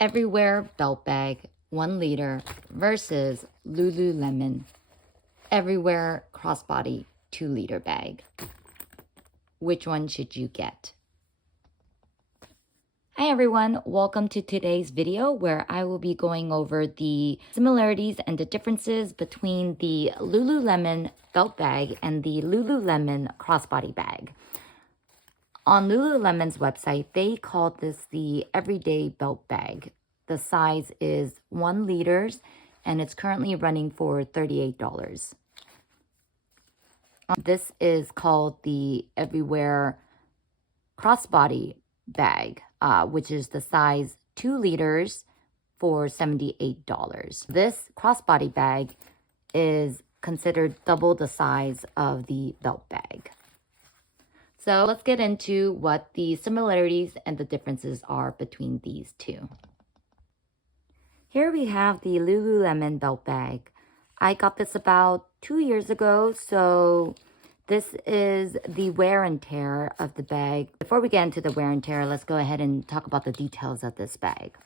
Everywhere Belt Bag 1 liter versus Lululemon Everywhere Crossbody 2 liter bag. Which one should you get? Hi everyone, welcome to today's video where I will be going over the similarities and the differences between the Lululemon Belt Bag and the Lululemon Crossbody Bag. On Lululemon's website, they called this the Everyday Belt Bag. The size is 1 liter and it's currently running for $38. This is called the Everywhere Crossbody Bag, which is the size 2 liters for $78. This crossbody bag is considered double the size of the belt bag. So let's get into what the similarities and the differences are between these two. Here we have the Lululemon belt bag. I got this about 2 years ago, so this is the wear and tear of the bag. Before we get into the wear and tear, let's go ahead and talk about the details of this bag.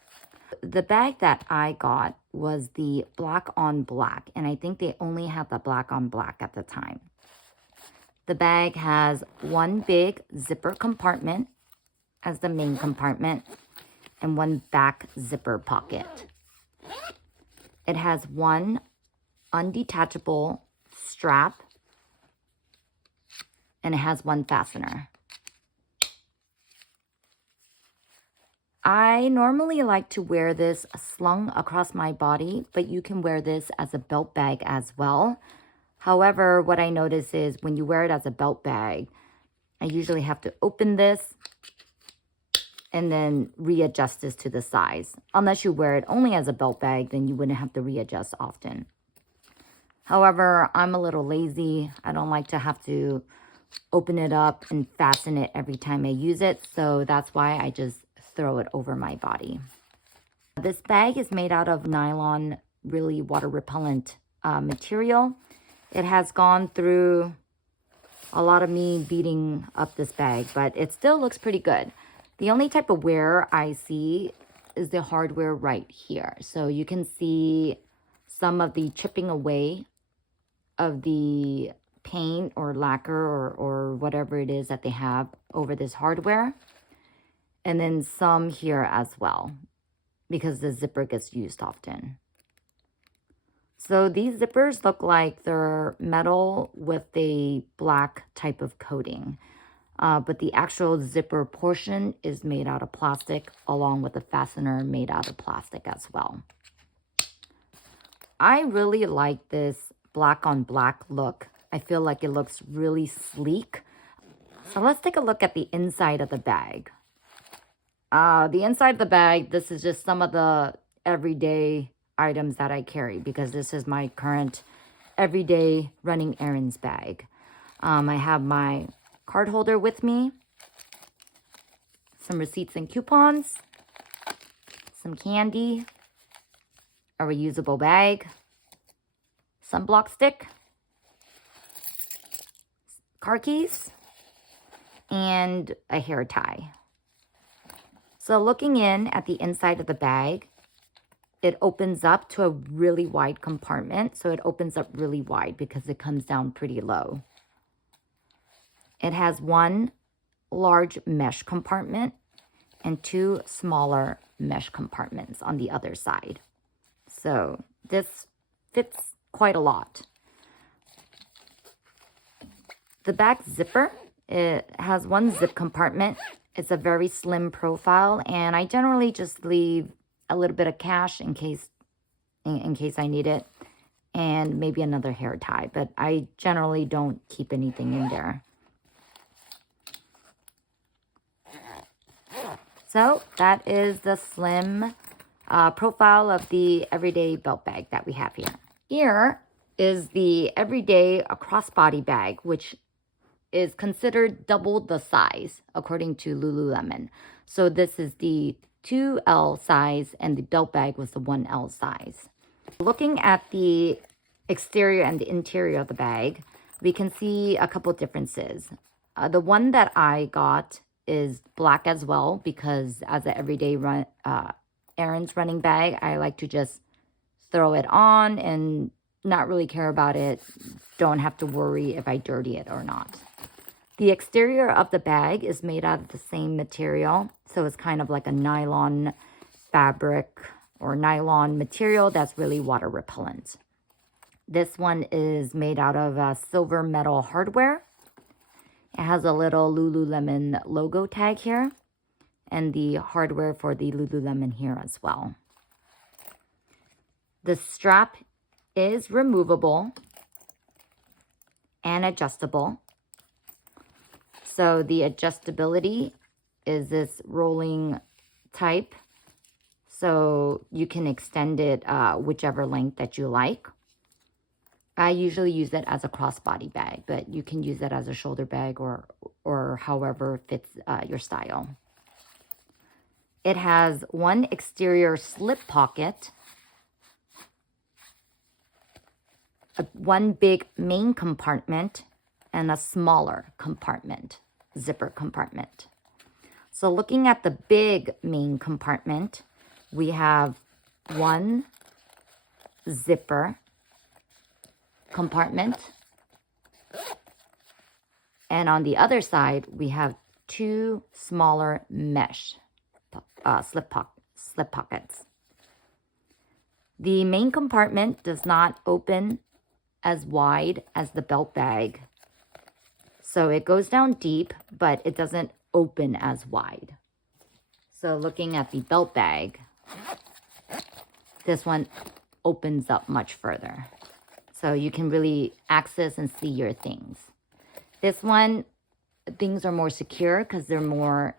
The bag that I got was the black on black, and I think they only had the black on black at the time. The bag has one big zipper compartment as the main compartment and one back zipper pocket. It has one undetachable strap and it has one fastener. I normally like to wear this slung across my body, but you can wear this as a belt bag as well. However, what I notice is when you wear it as a belt bag, I usually have to open this and then readjust this to the size. Unless you wear it only as a belt bag, then you wouldn't have to readjust often. However, I'm a little lazy. I don't like to have to open it up and fasten it every time I use it. So that's why I just throw it over my body. This bag is made out of nylon, really water repellent material. It has gone through a lot of me beating up this bag, but it still looks pretty good. The only type of wear I see is the hardware right here. So you can see some of the chipping away of the paint or lacquer or whatever it is that they have over this hardware. And then some here as well, because the zipper gets used often. So these zippers look like they're metal with a black type of coating. But the actual zipper portion is made out of plastic, along with the fastener made out of plastic as well. I really like this black on black look. I feel like it looks really sleek. So let's take a look at the inside of the bag. The inside of the bag, this is just some of the everyday items that I carry because this is my current everyday running errands bag. I have my card holder with me, some receipts and coupons, some candy, a reusable bag, sunblock stick, car keys, and a hair tie. So looking in at the inside of the bag, it opens up to a really wide compartment. So it opens up really wide because it comes down pretty low. It has one large mesh compartment and 2 smaller mesh compartments on the other side. So this fits quite a lot. The back zipper, it has one zip compartment. It's a very slim profile, and I generally just leave a little bit of cash in case I need it, and maybe another hair tie, but I generally don't keep anything in there. So that is the slim profile of the everyday belt bag that we have here. Here is the everyday crossbody bag, which is considered double the size according to Lululemon. So this is the 2L size and the belt bag was the 1L size. Looking at the exterior and the interior of the bag, we can see a couple differences. The one that I got is black as well because as an everyday errands running bag. I like to just throw it on and not really care about it. Don't have to worry if I dirty it or not. The exterior of the bag is made out of the same material. So it's kind of like a nylon fabric or nylon material that's really water repellent. This one is made out of silver metal hardware. It has a little Lululemon logo tag here and the hardware for the Lululemon here as well. The strap is removable and adjustable. So the adjustability is this rolling type. So you can extend it whichever length that you like. I usually use it as a crossbody bag, but you can use it as a shoulder bag or however fits your style. It has one exterior slip pocket, one big main compartment, and a smaller compartment, zipper compartment. So looking at the big main compartment, we have one zipper compartment. And on the other side, we have two smaller mesh slip pockets. The main compartment does not open as wide as the belt bag. So it goes down deep, but it doesn't open as wide. So looking at the belt bag, this one opens up much further. So you can really access and see your things. This one, things are more secure because they're more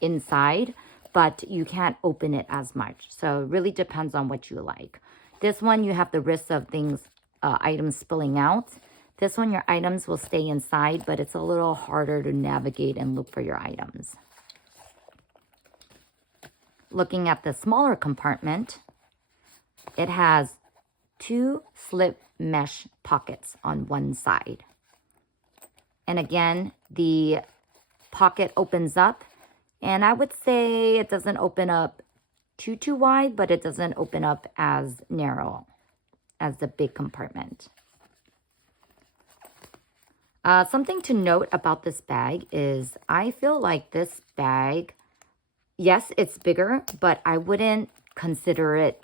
inside, but you can't open it as much. So it really depends on what you like. This one, you have the risk of things, items spilling out. This one, your items will stay inside, but it's a little harder to navigate and look for your items. Looking at the smaller compartment, it has two slip mesh pockets on one side. And again, the pocket opens up, and I would say it doesn't open up too wide, but it doesn't open up as narrow as the big compartment. Something to note about this bag is I feel like this bag, yes, it's bigger, but I wouldn't consider it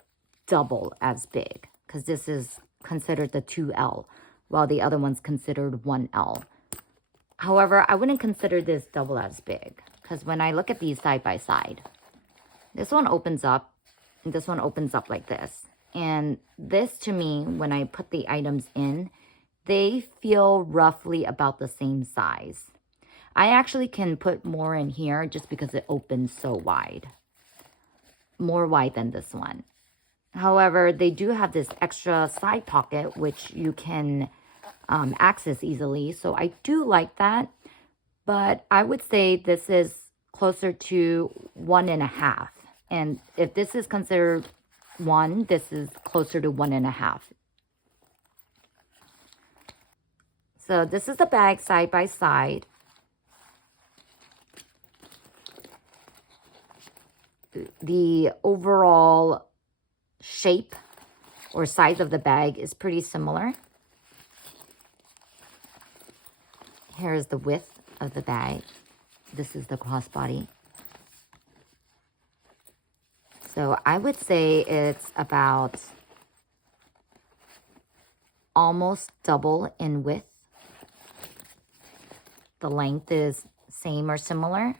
double as big because this is considered the 2L while the other one's considered 1L. However, I wouldn't consider this double as big because when I look at these side by side, this one opens up and this one opens up like this. And this to me, when I put the items in, they feel roughly about the same size. I actually can put more in here just because it opens so wide. More wide than this one. However, they do have this extra side pocket, which you can access easily. So I do like that. But I would say this is closer to 1.5. And if this is considered 1, this is closer to 1.5. So this is the bag side by side. The overall shape or size of the bag is pretty similar. Here's the width of the bag. This is the crossbody. So I would say it's about almost double in width. The length is same or similar.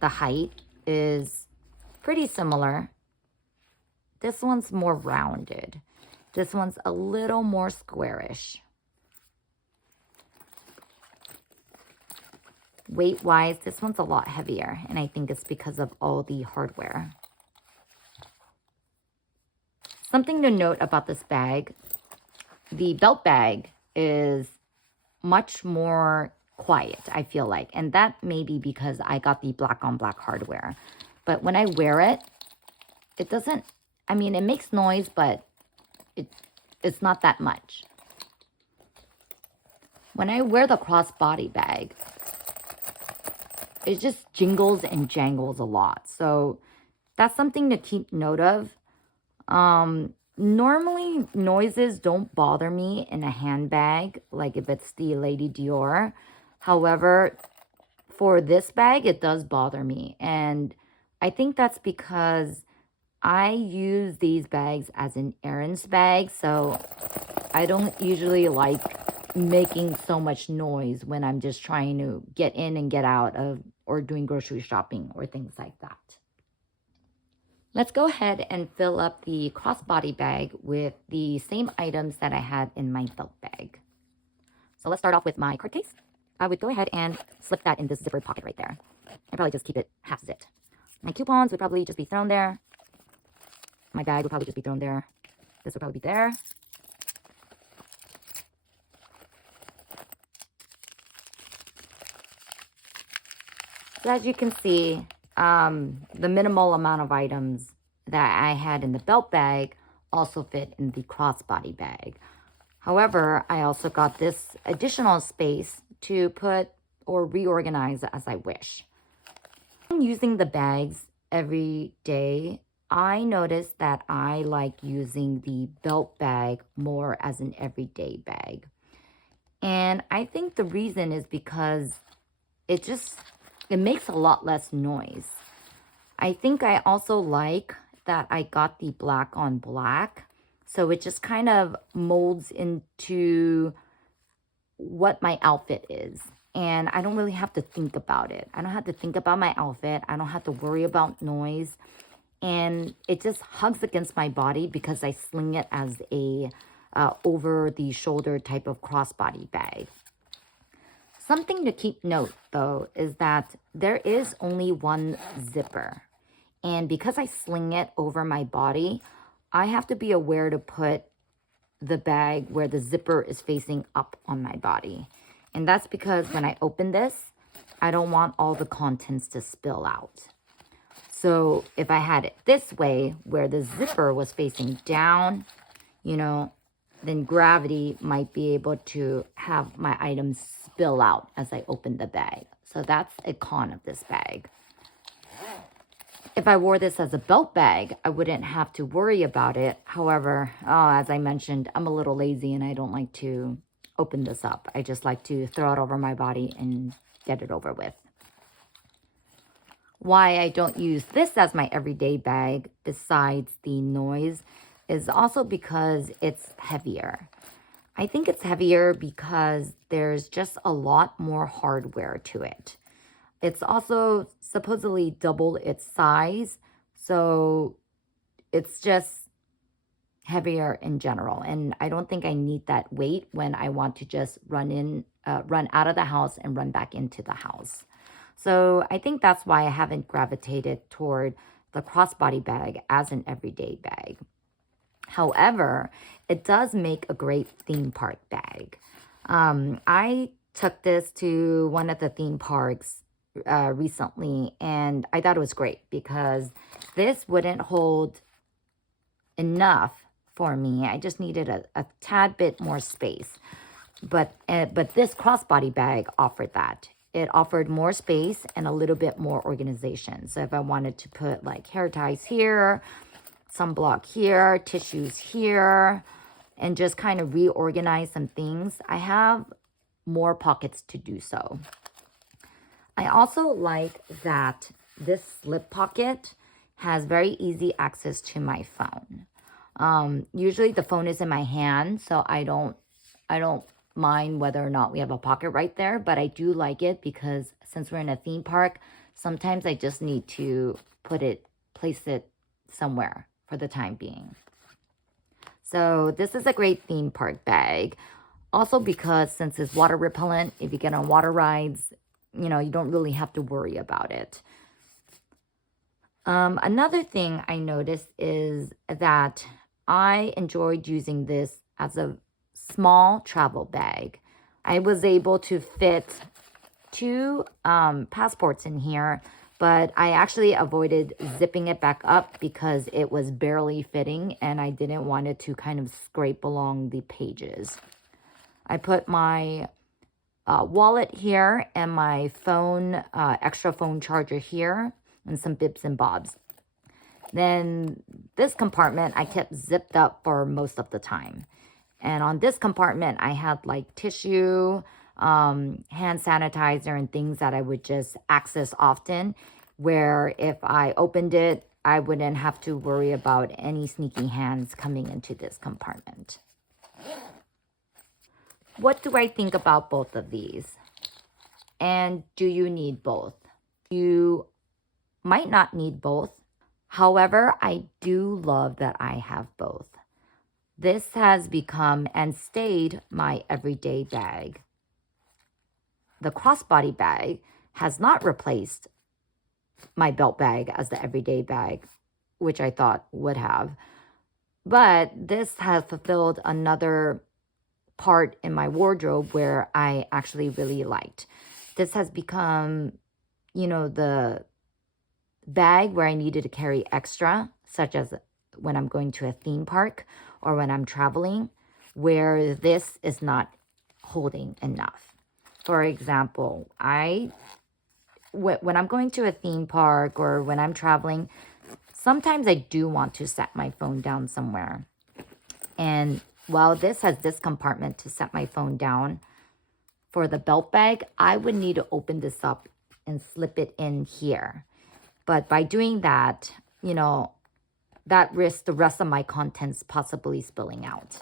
The height is pretty similar. This one's more rounded. This one's a little more squarish. Weight-wise, this one's a lot heavier, and I think it's because of all the hardware. Something to note about this bag, the belt bag is much more quiet, I feel like. And that may be because I got the black on black hardware. But when I wear it, it doesn't, I mean, it makes noise, but it's not that much. When I wear the crossbody bag, it just jingles and jangles a lot. So that's something to keep note of. Normally noises don't bother me in a handbag, like if it's the Lady Dior. However, for this bag, it does bother me. And I think that's because I use these bags as an errands bag. So I don't usually like making so much noise when I'm just trying to get in and get out of or doing grocery shopping or things like that. Let's go ahead and fill up the crossbody bag with the same items that I had in my belt bag. So let's start off with my card case. I would go ahead and slip that in this zippered pocket right there. And probably just keep it half zipped. My coupons would probably just be thrown there. My bag would probably just be thrown there. This would probably be there. So as you can see, the minimal amount of items that I had in the belt bag also fit in the crossbody bag. However, I also got this additional space to put or reorganize as I wish. When using the bags every day, I noticed that I like using the belt bag more as an everyday bag. And I think the reason is because it makes a lot less noise. I think I also like that I got the black on black. So it just kind of molds into what my outfit is. And I don't really have to think about it. I don't have to think about my outfit. I don't have to worry about noise. And it just hugs against my body because I sling it as a over the shoulder type of crossbody bag. Something to keep note, though, is that there is only one zipper. And because I sling it over my body, I have to be aware to put the bag where the zipper is facing up on my body. And that's because when I open this, I don't want all the contents to spill out. So if I had it this way, where the zipper was facing down, then gravity might be able to have my items spill out as I open the bag. So that's a con of this bag. If I wore this as a belt bag, I wouldn't have to worry about it. However, as I mentioned, I'm a little lazy and I don't like to open this up. I just like to throw it over my body and get it over with. Why I don't use this as my everyday bag, besides the noise, is also because it's heavier. I think it's heavier because there's just a lot more hardware to it. It's also supposedly double its size, so it's just heavier in general. And I don't think I need that weight when I want to just run out of the house and run back into the house. So I think that's why I haven't gravitated toward the crossbody bag as an everyday bag. However, it does make a great theme park bag. I took this to one of the theme parks recently, and I thought it was great because this wouldn't hold enough for me. I just needed a tad bit more space. But this crossbody bag offered that. It offered more space and a little bit more organization. So if I wanted to put like hair ties here, sunblock here, tissues here, and just kind of reorganize some things, I have more pockets to do so. I also like that this slip pocket has very easy access to my phone. Usually the phone is in my hand, so I don't mind whether or not we have a pocket right there, but I do like it because since we're in a theme park, sometimes I just need to place it somewhere for the time being. So this is a great theme park bag. Also because since it's water repellent, if you get on water rides, you don't really have to worry about it. Another thing I noticed is that I enjoyed using this as a small travel bag. I was able to fit 2 passports in here, but I actually avoided zipping it back up because it was barely fitting and I didn't want it to kind of scrape along the pages. I put my wallet here and my phone, extra phone charger here, and some bibs and bobs. Then this compartment I kept zipped up for most of the time. And on this compartment, I had like tissue, hand sanitizer, and things that I would just access often, where if I opened it, I wouldn't have to worry about any sneaky hands coming into this compartment. What do I think about both of these? And do you need both? You might not need both. However, I do love that I have both. This has become and stayed my everyday bag. The crossbody bag has not replaced my belt bag as the everyday bag, which I thought would have. But this has fulfilled another part in my wardrobe where I actually really liked. This has become, the bag where I needed to carry extra, such as when I'm going to a theme park or when I'm traveling, where this is not holding enough. For example, when I'm going to a theme park or when I'm traveling, sometimes I do want to set my phone down somewhere. And while this has this compartment to set my phone down, for the belt bag, I would need to open this up and slip it in here. But by doing that, that risks the rest of my contents possibly spilling out.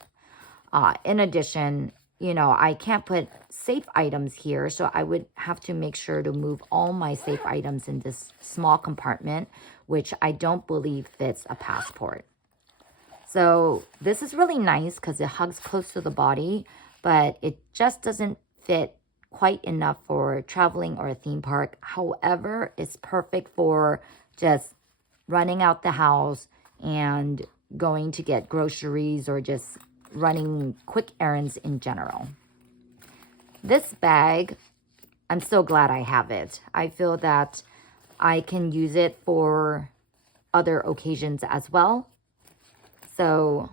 In addition, I can't put safe items here, so I would have to make sure to move all my safe items in this small compartment, which I don't believe fits a passport. So this is really nice because it hugs close to the body, but it just doesn't fit quite enough for traveling or a theme park. However, it's perfect for just running out the house and going to get groceries or just running quick errands in general. This bag, I'm so glad I have it. I feel that I can use it for other occasions as well. So